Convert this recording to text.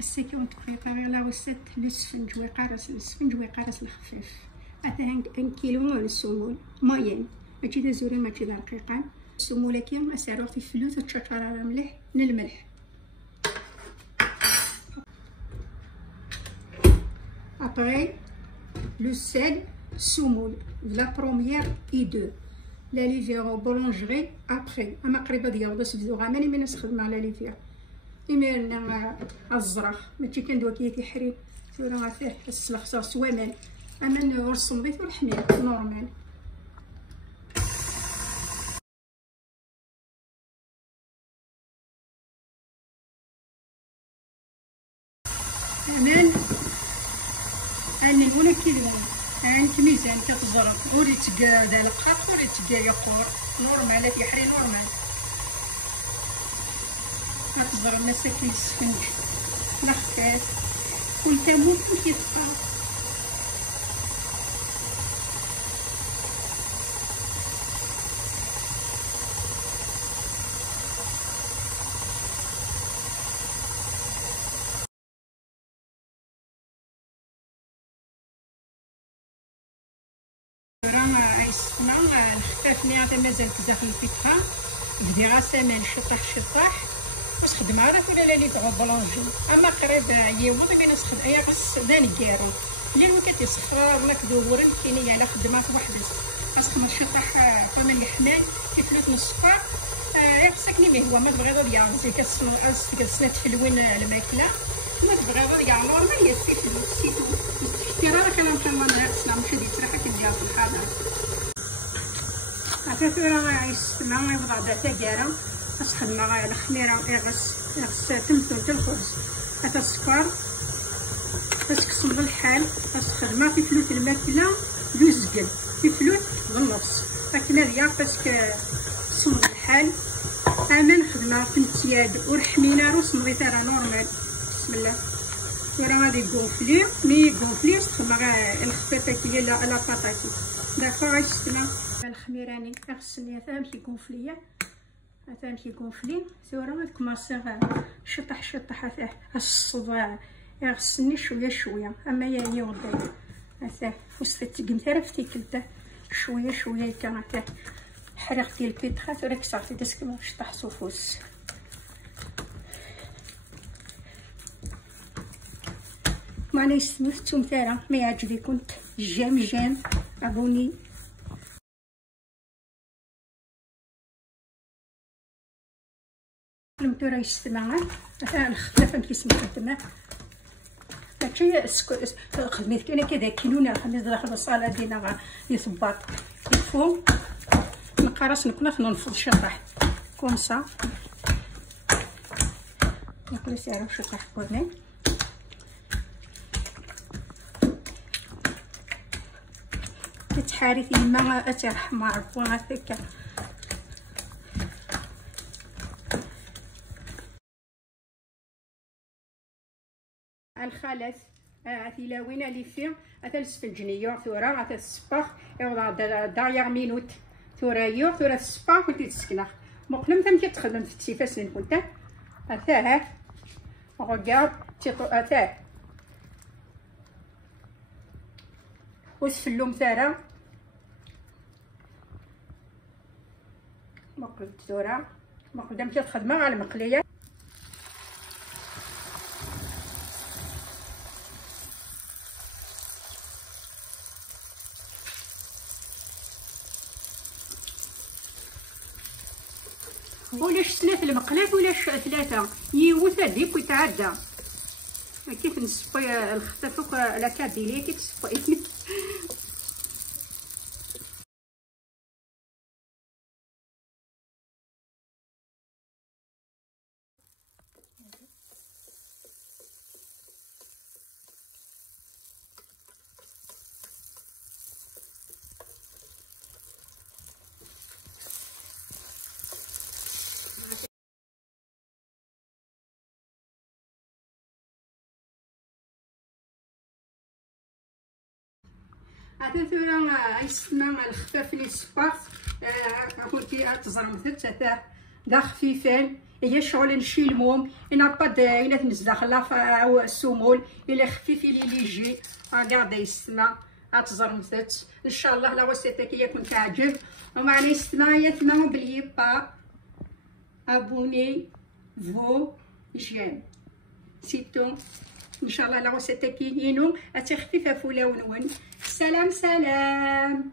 السكون دقيقة غير لا وسط للسفنج ويقارس الخفيف. هذا 1 كيلو من السمول موين، ماشي دا زورين ماشي دا رقيقان. السمولة كي اسيرو في فلوس وتشطرها مليح من الملح. ابري لو سيل السمول لا بروميير اي دو لا ليفير بولونجري ابري. اما قريبه ديال باش تبدو ماني من نستخدم على ليفير ايميرنا الزرق ماشي كندوا كي حريم راه فيه السلخصه سوامان. اما نرسم ضيف والحمير نورمال. امان اني ولا كيلو عندك ميزان كتزرب وريت دا القاط وريت يقور نورمال في حري نورمال. كتزرب مساكن السفنج لخفاف كل تموت كيتقطع. راه الخفاف مي عاد مازال داخل الفيتها بدي غا سامان شطح واش خدمها راه ولا لي دغو بلونجي. اما قريب يوض بين نسخد ايا غس دان كيرو اللي هو كتيصفر ولا كدورن كاينين على خدمات وحدس خاصك نشطح فمن الحمال كيفلوت من الصفار. خصك نيمي هو ما تبغي غير يعرسي كتسنى تفلوين الماكله ما تبغي غير يعمر نورمال يسفي فلوس راه كنمشيو نغسلها ماشي ديك صراحه كدير في الحاضر. عرفتي راه غيستمع يوضع دا تاكاره باش خدمه الخميره يغس تمثل تا الخبز. هذا السكر باش تصمد الحال باش خدمه في فلوت الماكله دوزكل في فلوت بالنص لكن هذه باش تصمد الحال. امان خدمه في التياد ورحمينا روس نضيفها راه نورمال. بسم الله وراه غادي يغوفلي مي يغوفلي تخدم غير الخفيفه كي لا باطاكي داكوغ. غيستمع الخميراني غسلني حتى مشي كونفليه حتى مشي كونفلي ثورة كماسيغ شطح حتى الصباع يغسلني شويه. اما يعني وضعي حتى وسط تقمت في تيكلته شويه كان حتى حرق ديال البيتخا ثورة كصافي داسك شطح صفوس. معنا يستمتعوا مثلا ما يعجبكم جام ابوني. كلمتو راه يستمع مثلا الخفاف كيسمع تما داكشي خدمت كاينه كذا كيلونا خمس داخل الصاله ديالنا يثبط يفو نقراص نكون ننفض شطح كومسا ناكل سيرو شطح كورني. كتحاري في الماء اترحمر وهكا الخالات عتيلاوين اللي فيه اتا السفنجنيه ثورا اتا الصباح يوضع داير مينوت ثورا الصباح كنتي تسكنخ مقلم تم كتخدم في التيفاس اللي كنت اتا غوغارد تيطو اتا وسفلو مثارا مقلت ثورا مقلم مشات خدمه على المقليه. ولاش ثلاث المقلات ولاش ثلاثه يوث هذيك ويتعدى كيف نصفي الخطه فوق لا كاديلي كيف تصفي. هذا ثورة يستمع الخفاف لي الصباط كنتي تزرم ثلاثة دا خفيفان هي شغل نشيلمهم انا با الا تنزداخلا في السمول الا خفيف اللي يجي غادا يسمع اتزرمتت ان شاء الله. لا وصيتك يكون تعجب ومعنا يسمع يتما بلي با ابوني فو جيم سيتو ان شاء الله. لا وصيتك ينو اتخفيف فولا ونون. سلام سلام.